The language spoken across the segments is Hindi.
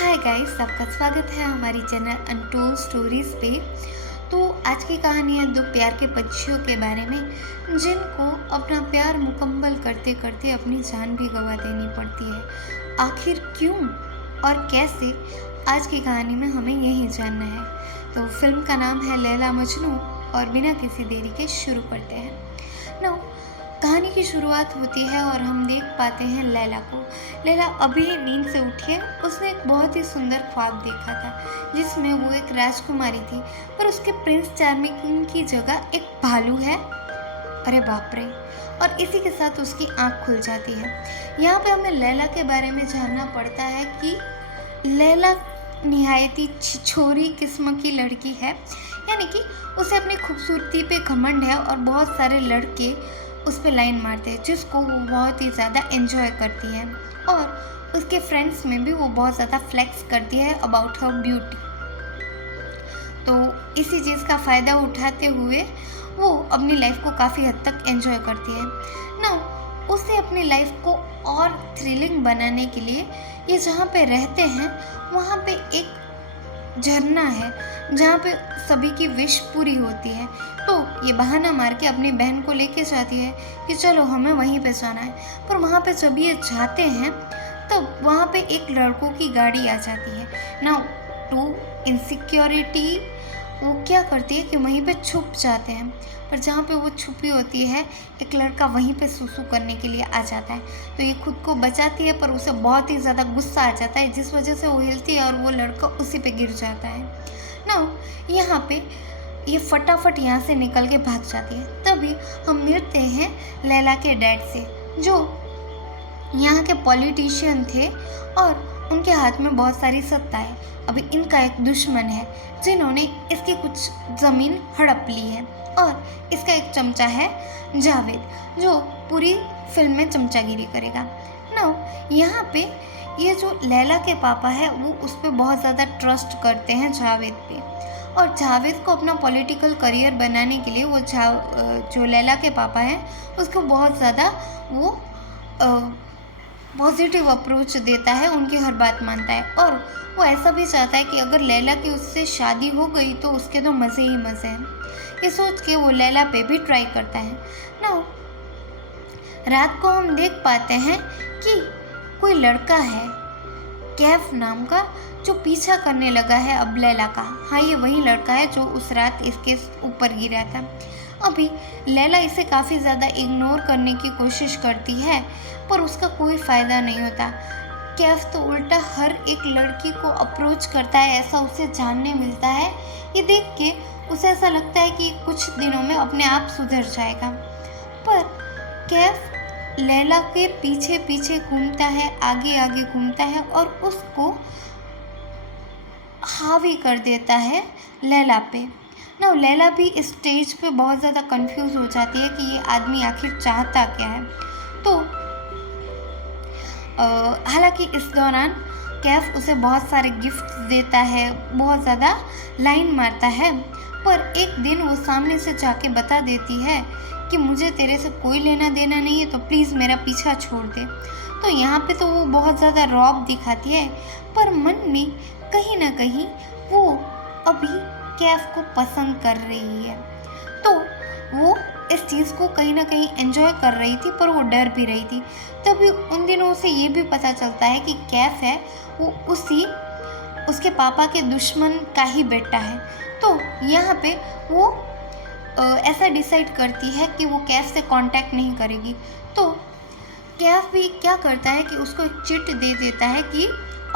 हाय गाइस, आपका स्वागत है हमारी चैनल अनटोल्ड स्टोरीज़ पे। तो आज की कहानी है दो प्यार के पक्षियों के बारे में जिनको अपना प्यार मुकम्मल करते करते अपनी जान भी गंवा देनी पड़ती है। आखिर क्यों और कैसे, आज की कहानी में हमें यही जानना है। तो फिल्म का नाम है लैला मजनू और बिना किसी देरी के शुरू करते हैं। नाउ कहानी की शुरुआत होती है और हम देख पाते हैं लैला को। लैला अभी नींद से उठी है। उसने एक बहुत ही सुंदर ख्वाब देखा था जिसमें वो एक राजकुमारी थी, पर उसके प्रिंस चार्मिंग की जगह एक भालू है। अरे बाप रे! और इसी के साथ उसकी आंख खुल जाती है। यहाँ पे हमें लैला के बारे में जानना पड़ता है कि लैला निहायती छिछोरी किस्म की लड़की है, यानी कि उसे अपनी खूबसूरती पे घमंड है और बहुत सारे लड़के उस पर लाइन मारते हैं जिसको वो बहुत ही ज़्यादा एंजॉय करती है। और उसके फ्रेंड्स में भी वो बहुत ज़्यादा फ्लेक्स करती है अबाउट हर ब्यूटी। तो इसी चीज़ का फ़ायदा उठाते हुए वो अपनी लाइफ को काफ़ी हद तक एंजॉय करती है ना। उसे अपनी लाइफ को और थ्रिलिंग बनाने के लिए ये जहाँ पे रहते हैं वहाँ पे एक झरना है जहाँ पे सभी की विश पूरी होती है। तो ये बहाना मार के अपनी बहन को लेके जाती है कि चलो हमें वहीं पे जाना है। पर वहाँ पे जब ये जाते हैं तब वहाँ पे एक लड़कों की गाड़ी आ जाती है ना। टू इनसिक्योरिटी वो क्या करती है कि वहीं पे छुप जाते हैं, पर जहाँ पे वो छुपी होती है एक लड़का वहीं पे सुसु करने के लिए आ जाता है। तो ये खुद को बचाती है पर उसे बहुत ही ज़्यादा गुस्सा आ जाता है जिस वजह से वो हिलती है और वो लड़का उसी पे गिर जाता है ना। यहाँ पे ये फटाफट यहाँ से निकल के भाग जाती है। तभी हम मिलते हैं लैला के डैड से जो यहाँ के पॉलिटिशियन थे और उनके हाथ में बहुत सारी सत्ता है। अभी इनका एक दुश्मन है जिन्होंने इसकी कुछ ज़मीन हड़प ली है और इसका एक चमचा है जावेद जो पूरी फिल्म में चमचागिरी करेगा ना। यहाँ पे ये जो लैला के पापा है वो उस पर बहुत ज़्यादा ट्रस्ट करते हैं जावेद पे, और जावेद को अपना पॉलिटिकल करियर बनाने के लिए वो जो लैला के पापा हैं उसको बहुत ज़्यादा वो पॉजिटिव अप्रोच देता है, उनकी हर बात मानता है। और वो ऐसा भी चाहता है कि अगर लैला की उससे शादी हो गई तो उसके तो मज़े ही मज़े हैं। ये सोच के वो लैला पे भी ट्राई करता है ना। रात को हम देख पाते हैं कि कोई लड़का है कैफ नाम का जो पीछा करने लगा है अब लैला का। हाँ, ये वही लड़का है जो उस रात इसके ऊपर गिरा था। अभी लैला इसे काफ़ी ज़्यादा इग्नोर करने की कोशिश करती है पर उसका कोई फ़ायदा नहीं होता। कैफ तो उल्टा हर एक लड़की को अप्रोच करता है, ऐसा उसे जानने मिलता है। ये देख के उसे ऐसा लगता है कि कुछ दिनों में अपने आप सुधर जाएगा। पर कैफ लैला के पीछे पीछे घूमता है, आगे आगे घूमता है और उसको हावी कर देता है लैला पे ना। लैला भी इस स्टेज पे बहुत ज़्यादा कंफ्यूज हो जाती है कि ये आदमी आखिर चाहता क्या है। तो हालांकि इस दौरान कैफ उसे बहुत सारे गिफ्ट देता है, बहुत ज़्यादा लाइन मारता है, पर एक दिन वो सामने से जाके बता देती है कि मुझे तेरे से कोई लेना देना नहीं है, तो प्लीज़ मेरा पीछा छोड़ दे। तो यहाँ पे तो वो बहुत ज़्यादा रौब दिखाती है पर मन में कहीं ना कहीं वो अभी कैफ को पसंद कर रही है। तो वो इस चीज़ को कहीं ना कहीं एंजॉय कर रही थी पर वो डर भी रही थी। तभी उन दिनों उसे ये भी पता चलता है कि कैफ है वो उसके पापा के दुश्मन का ही बेटा है। तो यहाँ पे वो ऐसा डिसाइड करती है कि वो कैफ से कांटेक्ट नहीं करेगी। तो कैफ भी क्या करता है कि उसको एक चिट दे देता है कि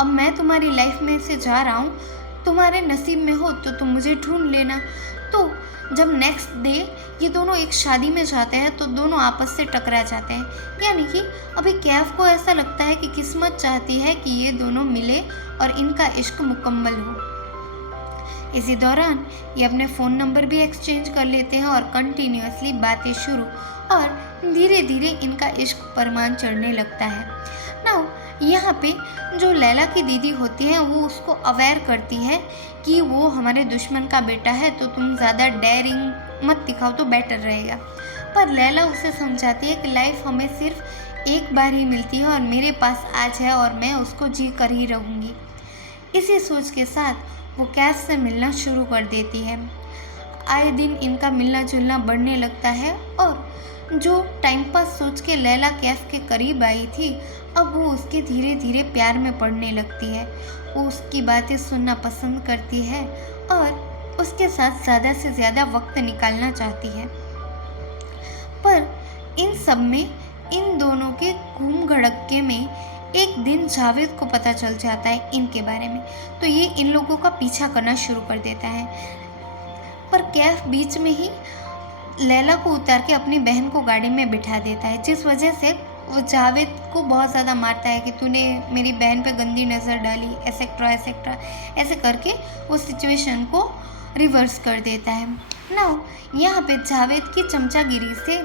अब मैं तुम्हारी लाइफ में से जा रहा हूँ, तुम्हारे नसीब में हो तो तुम मुझे ढूंढ लेना। तो जब नेक्स्ट डे ये दोनों एक शादी में जाते हैं तो दोनों आपस से टकरा जाते हैं, यानी कि अभी कैफ को ऐसा लगता है कि किस्मत चाहती है कि ये दोनों मिले और इनका इश्क मुकम्मल हो। इसी दौरान ये अपने फ़ोन नंबर भी एक्सचेंज कर लेते हैं और कंटिन्यूअसली बातें शुरू, और धीरे धीरे इनका इश्क परवान चढ़ने लगता है ना। यहाँ पे जो लैला की दीदी होती है वो उसको अवेयर करती है कि वो हमारे दुश्मन का बेटा है तो तुम ज़्यादा डेयरिंग मत दिखाओ तो बेटर रहेगा। पर लैला उसे समझाती है कि लाइफ हमें सिर्फ एक बार ही मिलती है और मेरे पास आज है और मैं उसको जी कर ही रहूँगी। इसी सोच के साथ वो कैफ से मिलना शुरू कर देती है। आए दिन इनका मिलना जुलना बढ़ने लगता है और जो टाइम पास सोच के लैला कैफ के करीब आई थी, अब वो उसके धीरे धीरे प्यार में पड़ने लगती है। वो उसकी बातें सुनना पसंद करती है और उसके साथ ज़्यादा से ज़्यादा वक्त निकालना चाहती है। पर इन सब में इन दोनों के घूम घड़क्के में एक दिन जावेद को पता चल जाता है इनके बारे में, तो ये इन लोगों का पीछा करना शुरू कर देता है। पर कैफ बीच में ही लैला को उतार के अपनी बहन को गाड़ी में बिठा देता है, जिस वजह से वो जावेद को बहुत ज़्यादा मारता है कि तूने मेरी बहन पे गंदी नज़र डाली, एसेक्ट्रा एसेक्ट्रा, ऐसे करके वो सिचुएशन को रिवर्स कर देता है। नाउ यहाँ पे जावेद की चमचागिरी से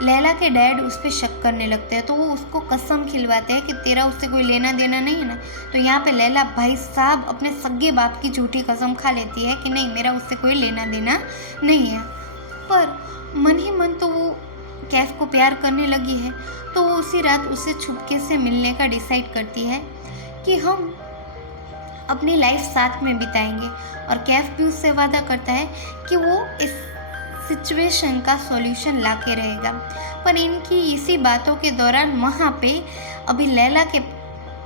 लैला के डैड उस पर शक करने लगते हैं, तो वो उसको कसम खिलवाते हैं कि तेरा उससे कोई लेना देना नहीं है ना। तो यहाँ पे लैला भाई साहब अपने सगे बाप की झूठी कसम खा लेती है कि नहीं, मेरा उससे कोई लेना देना नहीं है। पर मन ही मन तो वो कैफ को प्यार करने लगी है, तो वो उसी रात उससे छुपके से मिलने का डिसाइड करती है कि हम अपनी लाइफ साथ में बिताएंगे। और कैफ भी उससे वादा करता है कि वो इस सिचुएशन का सॉल्यूशन ला के रहेगा। पर इनकी इसी बातों के दौरान वहाँ पे अभी लैला के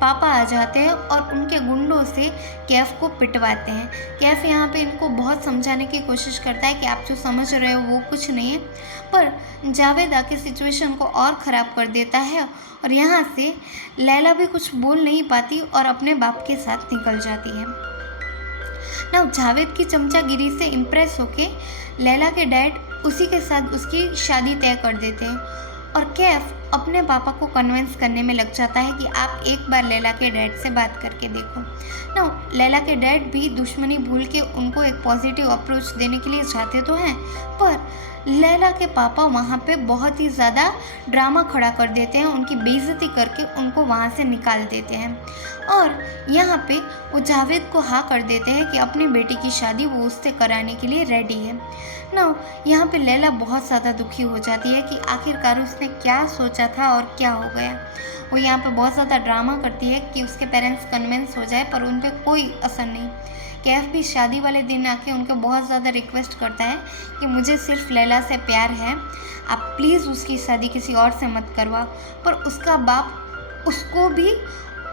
पापा आ जाते हैं और उनके गुंडों से कैफ को पिटवाते हैं। कैफ यहाँ पे इनको बहुत समझाने की कोशिश करता है कि आप जो समझ रहे हो वो कुछ नहीं है, पर जावेद आके सिचुएशन को और ख़राब कर देता है और यहाँ से लैला भी कुछ बोल नहीं पाती और अपने बाप के साथ निकल जाती है। ना जावेद की चमचागिरी से इम्प्रेस होके लैला के डैड उसी के साथ उसकी शादी तय कर देते हैं और कैफ अपने पापा को कन्विंस करने में लग जाता है कि आप एक बार लैला के डैड से बात करके देखो। ना लैला के डैड भी दुश्मनी भूल के उनको एक पॉजिटिव अप्रोच देने के लिए चाहते तो हैं, पर लैला के पापा वहाँ पे बहुत ही ज़्यादा ड्रामा खड़ा कर देते हैं, उनकी बेइज्जती करके उनको वहाँ से निकाल देते हैं। और यहाँ पे वो जावेद को हाँ कर देते हैं कि अपनी बेटी की शादी वो उससे कराने के लिए रेडी है। ना यहाँ पे लैला बहुत ज़्यादा दुखी हो जाती है कि आखिरकार उसने क्या सोचा था और क्या हो गया। वो यहाँ पे बहुत ज़्यादा ड्रामा करती है कि उसके पेरेंट्स कन्विंस हो जाए, पर उन पर कोई असर नहीं। कैफ भी शादी वाले दिन आके उनको बहुत ज़्यादा रिक्वेस्ट करता है कि मुझे सिर्फ लैला से प्यार है, आप प्लीज़ उसकी शादी किसी और से मत करवा। पर उसका बाप उसको भी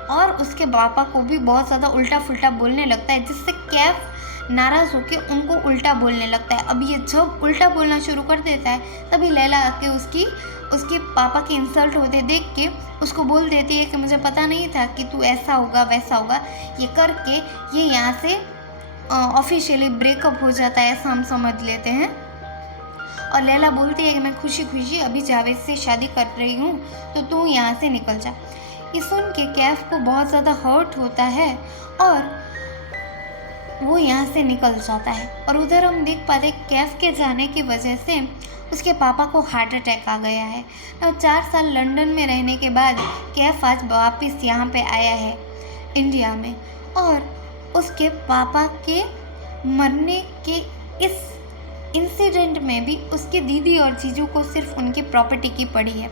और उसके पापा को भी बहुत ज़्यादा उल्टा फुल्टा बोलने लगता है, जिससे कैफ नाराज़ होकर उनको उल्टा बोलने लगता है। अब ये जब उल्टा बोलना शुरू कर देता है तभी लैला आके उसके पापा के इंसल्ट होते देख के उसको बोल देती है कि मुझे पता नहीं था कि तू ऐसा होगा वैसा होगा। ये करके ये यहाँ से ऑफिशियली ब्रेकअप हो जाता है, ऐसा हम समझ लेते हैं। और लैला बोलती है कि मैं खुशी खुशी अभी जावेद से शादी कर रही हूँ, तो तू यहाँ से निकल जा। ये सुन के कैफ को बहुत ज़्यादा हर्ट होता है और वो यहाँ से निकल जाता है। और उधर हम देख पाते कैफ के जाने की वजह से उसके पापा को हार्ट अटैक आ गया है। और 4 साल लंदन में रहने के बाद कैफ आज वापस यहाँ पे आया है इंडिया में, और उसके पापा के मरने के इस इंसिडेंट में भी उसकी दीदी और जीजू को सिर्फ उनकी प्रॉपर्टी की पड़ी है।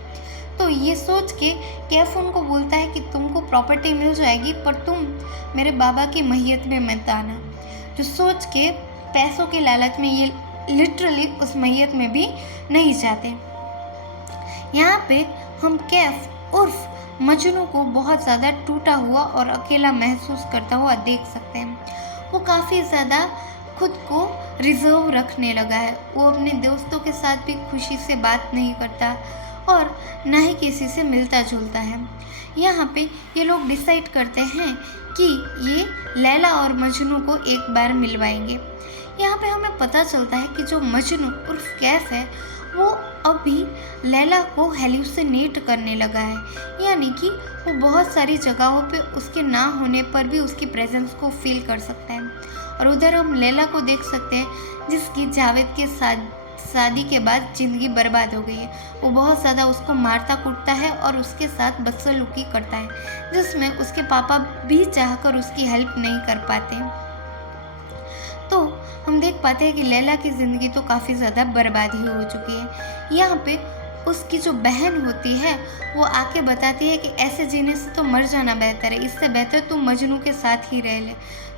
तो ये सोच के कैफ उनको बोलता है कि तुमको प्रॉपर्टी मिल जाएगी, पर तुम मेरे बाबा की मैयत में मत आना। जो सोच के पैसों के लालच में ये लिटरली उस मैयत में भी नहीं जाते। यहाँ पे हम कैफ उर्फ मजनू को बहुत ज़्यादा टूटा हुआ और अकेला महसूस करता हुआ देख सकते हैं। वो काफ़ी ज़्यादा खुद को रिजर्व रखने लगा है। वो अपने दोस्तों के साथ भी खुशी से बात नहीं करता और ना ही किसी से मिलता जुलता है। यहाँ पे ये लोग डिसाइड करते हैं कि ये लैला और मजनू को एक बार मिलवाएंगे। यहाँ पे हमें पता चलता है कि जो मजनू उर्फ कैफ है वो अभी लैला को हेल्यूसिनेट करने लगा है, यानी कि वो बहुत सारी जगहों पे उसके ना होने पर भी उसकी प्रेजेंस को फील कर सकता है। और उधर हम लैला को देख सकते हैं जिसकी जावेद के साथ शादी के बाद ज़िंदगी बर्बाद हो गई है। वो बहुत ज़्यादा उसको मारता कूटता है और उसके साथ बदसलूकी करता है, जिसमें उसके पापा भी चाहकर उसकी हेल्प नहीं कर पाते। तो हम देख पाते हैं कि लैला की ज़िंदगी तो काफ़ी ज़्यादा बर्बाद ही हो चुकी है। यहाँ पे उसकी जो बहन होती है वो आके बताती है कि ऐसे जीने से तो मर जाना बेहतर है, इससे बेहतर तू मजनू के साथ ही रह ले।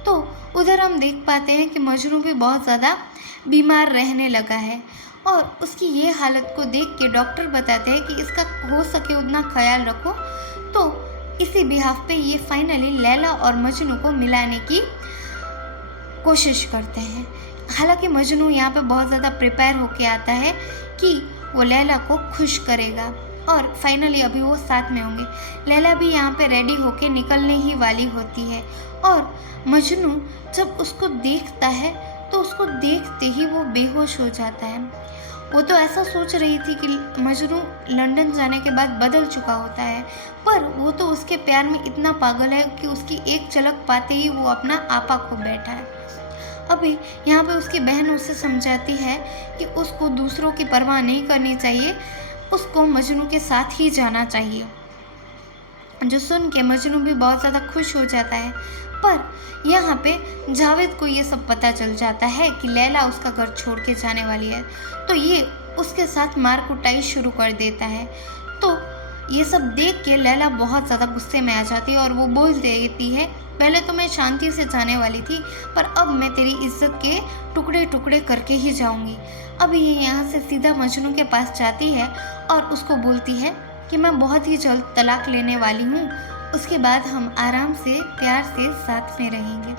तो उधर हम देख पाते हैं कि मजनू भी बहुत ज़्यादा बीमार रहने लगा है और उसकी ये हालत को देख के डॉक्टर बताते हैं कि इसका हो सके उतना ख्याल रखो। तो इसी बिहाफ पे ये फाइनली लैला और मजनू को मिलाने की कोशिश करते हैं। हालांकि मजनू यहाँ पे बहुत ज़्यादा प्रिपेयर होके आता है कि वो लैला को खुश करेगा और फाइनली अभी वो साथ में होंगे। लैला भी यहाँ पे रेडी होके निकलने ही वाली होती है और मजनू जब उसको देखता है तो उसको देखते ही वो बेहोश हो जाता है। वो तो ऐसा सोच रही थी कि मजनू लंदन जाने के बाद बदल चुका होता है, पर वो तो उसके प्यार में इतना पागल है कि उसकी एक झलक पाते ही वो अपना आपा खो बैठा है। अभी यहाँ पे उसकी बहन उसे समझाती है कि उसको दूसरों की परवाह नहीं करनी चाहिए, उसको मजनू के साथ ही जाना चाहिए। जो सुन के मजनू भी बहुत ज़्यादा खुश हो जाता है, पर यहाँ पे जावेद को ये सब पता चल जाता है कि लैला उसका घर छोड़ के जाने वाली है, तो ये उसके साथ मार कुटाई शुरू कर देता है। तो ये सब देख के लैला बहुत ज़्यादा गुस्से में आ जाती है और वो बोल देती है, पहले तो मैं शांति से जाने वाली थी, पर अब मैं तेरी इज्जत के टुकड़े टुकड़े करके ही जाऊंगी। अब ये यहाँ से सीधा मजनू के पास जाती है और उसको बोलती है कि मैं बहुत ही जल्द तलाक लेने वाली हूँ, उसके बाद हम आराम से प्यार से साथ में रहेंगे।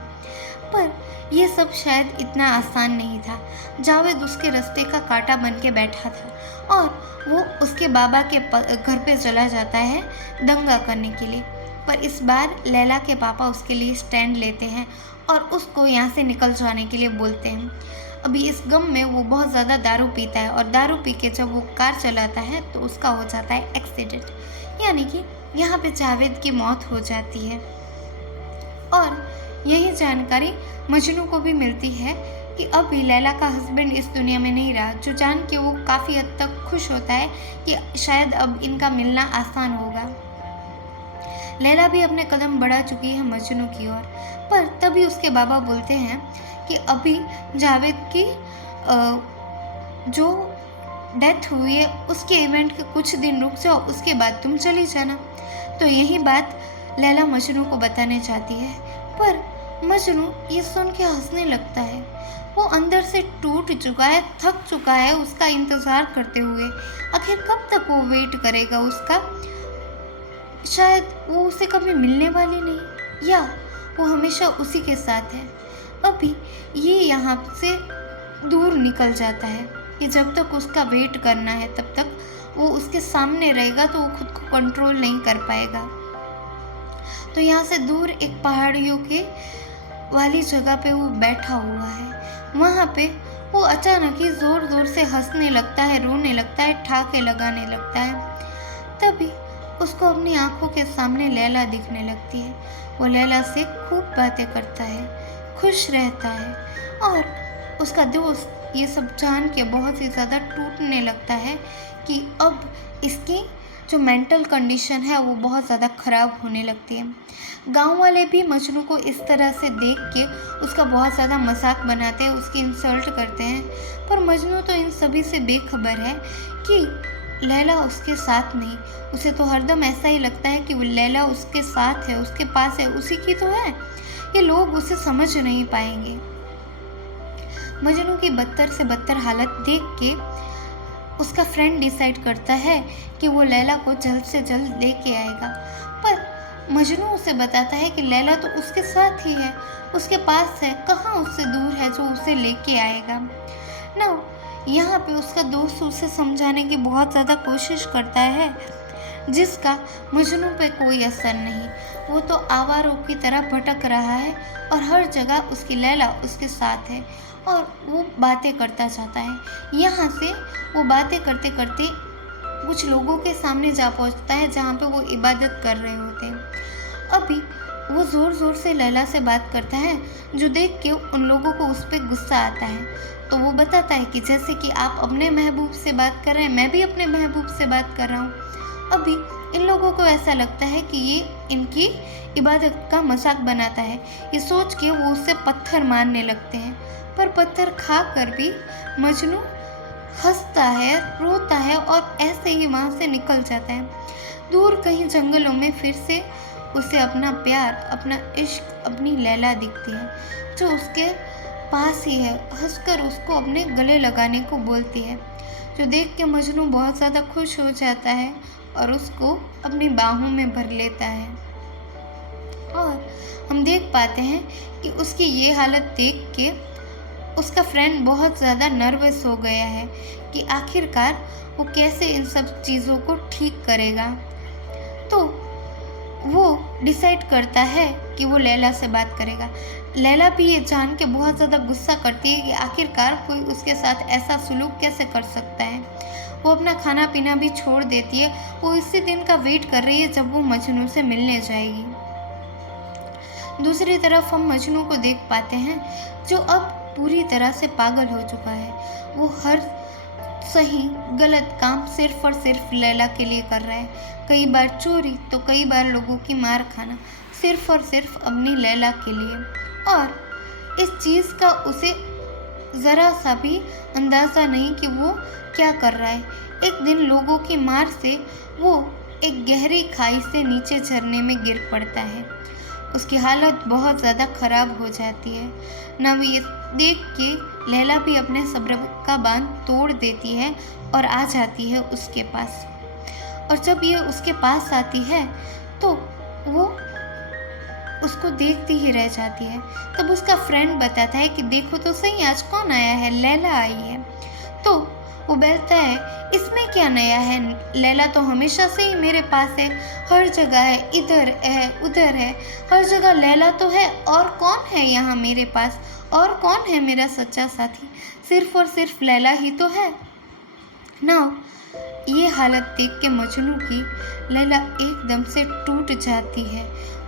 पर यह सब शायद इतना आसान नहीं था। जावेद उसके रास्ते का कांटा बन के बैठा था और वो उसके बाबा के घर पे चला जाता है दंगा करने के लिए। पर इस बार लैला के पापा उसके लिए स्टैंड लेते हैं और उसको यहाँ से निकल जाने के लिए बोलते हैं। अभी इस गम में वो बहुत ज़्यादा दारू पीता है और दारू पी के जब वो कार चलाता है तो उसका हो जाता है एक्सीडेंट, यानी कि यहाँ पे जावेद की मौत हो जाती है। और यही जानकारी मजनू को भी मिलती है कि अभी लैला का हस्बैंड इस दुनिया में नहीं रहा, जो जान के वो काफ़ी हद तक खुश होता है कि शायद अब इनका मिलना आसान होगा। लैला भी अपने कदम बढ़ा चुकी है मजनू की ओर, पर तभी उसके बाबा बोलते हैं कि अभी जावेद की जो डेथ हुई है उसके इवेंट के कुछ दिन रुक जाओ, उसके बाद तुम चली जाना। तो यही बात लैला मजनू को बताने चाहती है, पर मजनू ये सुन के हंसने लगता है। वो अंदर से टूट चुका है, थक चुका है उसका इंतज़ार करते हुए। आखिर कब तक वो वेट करेगा उसका? शायद वो उसे कभी मिलने वाली नहीं, या वो हमेशा उसी के साथ है। अभी ये यहाँ से दूर निकल जाता है कि जब तक उसका वेट करना है तब तक वो उसके सामने रहेगा तो वो खुद को कंट्रोल नहीं कर पाएगा। तो यहाँ से दूर एक पहाड़ियों के वाली जगह पे वो बैठा हुआ है। वहाँ पे वो अचानक ही ज़ोर ज़ोर से हंसने लगता है, रोने लगता है, ठहाके लगाने लगता है। तभी उसको अपनी आंखों के सामने लैला दिखने लगती है। वो लैला से खूब बातें करता है, खुश रहता है और उसका दोस्त ये सब जान के बहुत ही ज़्यादा टूटने लगता है कि अब इसकी जो मेंटल कंडीशन है वो बहुत ज़्यादा ख़राब होने लगती है। गांव वाले भी मजनू को इस तरह से देख के उसका बहुत ज़्यादा मजाक बनाते हैं, उसकी इंसल्ट करते हैं, पर मजनू तो इन सभी से बेखबर है कि लैला उसके साथ नहीं। उसे तो हरदम ऐसा ही लगता है कि वो लैला उसके साथ है, उसके पास है, उसी की तो है। ये लोग उसे समझ नहीं पाएंगे। मजनू की बदतर से बदतर हालत देख के उसका फ्रेंड डिसाइड करता है कि वो लैला को जल्द से जल्द लेके आएगा, पर मजनू उसे बताता है कि लैला तो उसके साथ ही है, उसके पास है, कहाँ उससे दूर है जो उसे लेके आएगा ना। यहाँ पे उसका दोस्त उसे समझाने की बहुत ज़्यादा कोशिश करता है, जिसका मजनू पे कोई असर नहीं। वो तो आवारों की तरह भटक रहा है और हर जगह उसकी लैला उसके साथ है और वो बातें करता जाता है। यहाँ से वो बातें करते करते कुछ लोगों के सामने जा पहुँचता है जहाँ पे वो इबादत कर रहे होते हैं। अभी वो ज़ोर ज़ोर से लैला से बात करता है, जो देख के उन लोगों को उस पर गुस्सा आता है। तो वो बताता है कि जैसे कि आप अपने महबूब से बात कर रहे हैं, मैं भी अपने महबूब से बात कर रहा हूँ। अभी इन लोगों को ऐसा लगता है कि ये इनकी इबादत का मजाक बनाता है। ये सोच के वो उससे पत्थर मारने लगते हैं, पर पत्थर खा कर भी मजनू हंसता है, रोता है और ऐसे ही वहाँ से निकल जाता है। दूर कहीं जंगलों में फिर से उसे अपना प्यार, अपना इश्क, अपनी लैला दिखती है, जो उसके पास ही है, हंसकर उसको अपने गले लगाने को बोलती है, जो देख के मजनू बहुत ज़्यादा खुश हो जाता है और उसको अपनी बाहों में भर लेता है। और हम देख पाते हैं कि उसकी ये हालत देख के उसका फ्रेंड बहुत ज़्यादा नर्वस हो गया है कि आखिरकार वो कैसे इन सब चीज़ों को ठीक करेगा। तो वो डिसाइड करता है कि वो लैला से बात करेगा। लैला भी ये जान के बहुत ज़्यादा गुस्सा करती है कि आखिरकार कोई उसके साथ ऐसा सलूक कैसे कर सकता है। वो अपना खाना पीना भी छोड़ देती है। वो इसी दिन का वेट कर रही है जब वो मजनू से मिलने जाएगी। दूसरी तरफ हम मजनू को देख पाते हैं, जो अब पूरी तरह से पागल हो चुका है। वो हर सही गलत काम सिर्फ और सिर्फ लैला के लिए कर रहा है। कई बार चोरी तो कई बार लोगों की मार खाना, सिर्फ और सिर्फ अपनी लैला के लिए। और इस चीज़ का उसे ज़रा सा भी अंदाज़ा नहीं कि वो क्या कर रहा है। एक दिन लोगों की मार से वो एक गहरी खाई से नीचे झरने में गिर पड़ता है। उसकी हालत बहुत ज़्यादा ख़राब हो जाती है। नव ये देख के लैला भी अपने सब्र का बांध तोड़ देती है और आ जाती है उसके पास। और जब ये उसके पास आती है तो वो उसको देखती ही रह जाती है। तब उसका फ्रेंड बताता है कि देखो तो सही, आज कौन आया है, लैला आई है। तो वो बोलता है, इसमें क्या नया है, लैला तो हमेशा से ही मेरे पास है, हर जगह है, इधर है उधर है, हर जगह लैला तो है। और कौन है यहाँ मेरे पास, और कौन है मेरा सच्चा साथी, सिर्फ और सिर्फ लैला ही तो है ना। ये हालत देख के मजनू की लैला एकदम से टूट जाती है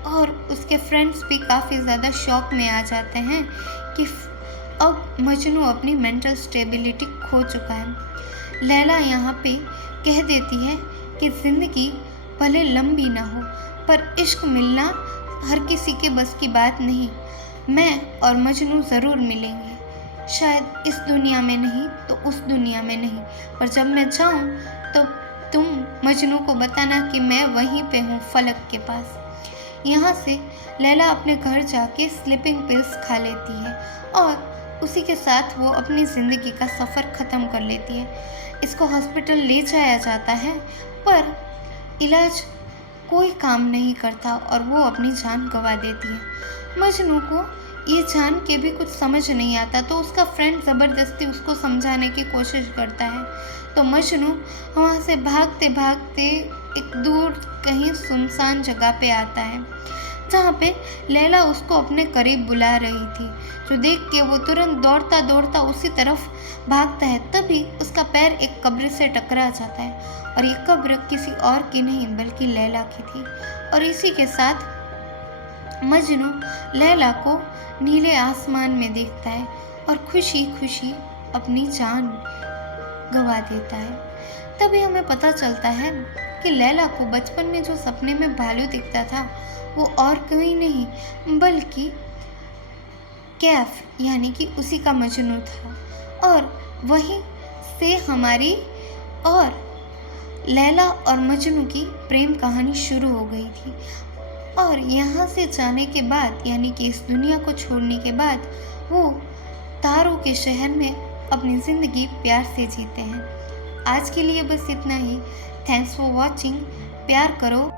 और उसके फ्रेंड्स भी काफ़ी ज़्यादा शॉक में आ जाते हैं कि अब मजनू अपनी मेंटल स्टेबिलिटी खो चुका है। लैला यहाँ पे कह देती है कि ज़िंदगी भले लंबी ना हो, पर इश्क मिलना हर किसी के बस की बात नहीं। मैं और मजनू ज़रूर मिलेंगे, शायद इस दुनिया में नहीं तो उस दुनिया में नहीं, पर जब मैं जाऊँ तो तुम मजनू को बताना कि मैं वहीं पे हूँ, फलक के पास। यहाँ से लैला अपने घर जाके स्लीपिंग पिल्स खा लेती है और उसी के साथ वो अपनी ज़िंदगी का सफ़र ख़त्म कर लेती है। इसको हॉस्पिटल ले जाया जाता है, पर इलाज कोई काम नहीं करता और वो अपनी जान गंवा देती है। मजनू को ये जान के भी कुछ समझ नहीं आता, तो उसका फ्रेंड ज़बरदस्ती उसको समझाने की कोशिश करता है। तो मजनू वहाँ से भागते भागते एक दूर कहीं सुनसान जगह पे आता है, जहाँ पे लैला उसको अपने करीब बुला रही थी, जो देख के वो तुरंत दौड़ता दौड़ता उसी तरफ भागता है। तभी उसका पैर एक कब्र से टकरा जाता है और ये कब्र किसी और की नहीं बल्कि लैला की थी। और इसी के साथ मजनू लैला को नीले आसमान में देखता है और खुशी खुशी अपनी जान गंवा देता है। तभी हमें पता चलता है कि लैला को बचपन में जो सपने में भालू दिखता था वो और कोई नहीं बल्कि कैफ यानी कि उसी का मजनू था। और वहीं से हमारी और लैला और मजनू की प्रेम कहानी शुरू हो गई थी। और यहाँ से जाने के बाद यानी कि इस दुनिया को छोड़ने के बाद वो तारों के शहर में अपनी ज़िंदगी प्यार से जीते हैं। आज के लिए बस इतना ही। Thanks for watching. प्यार करो।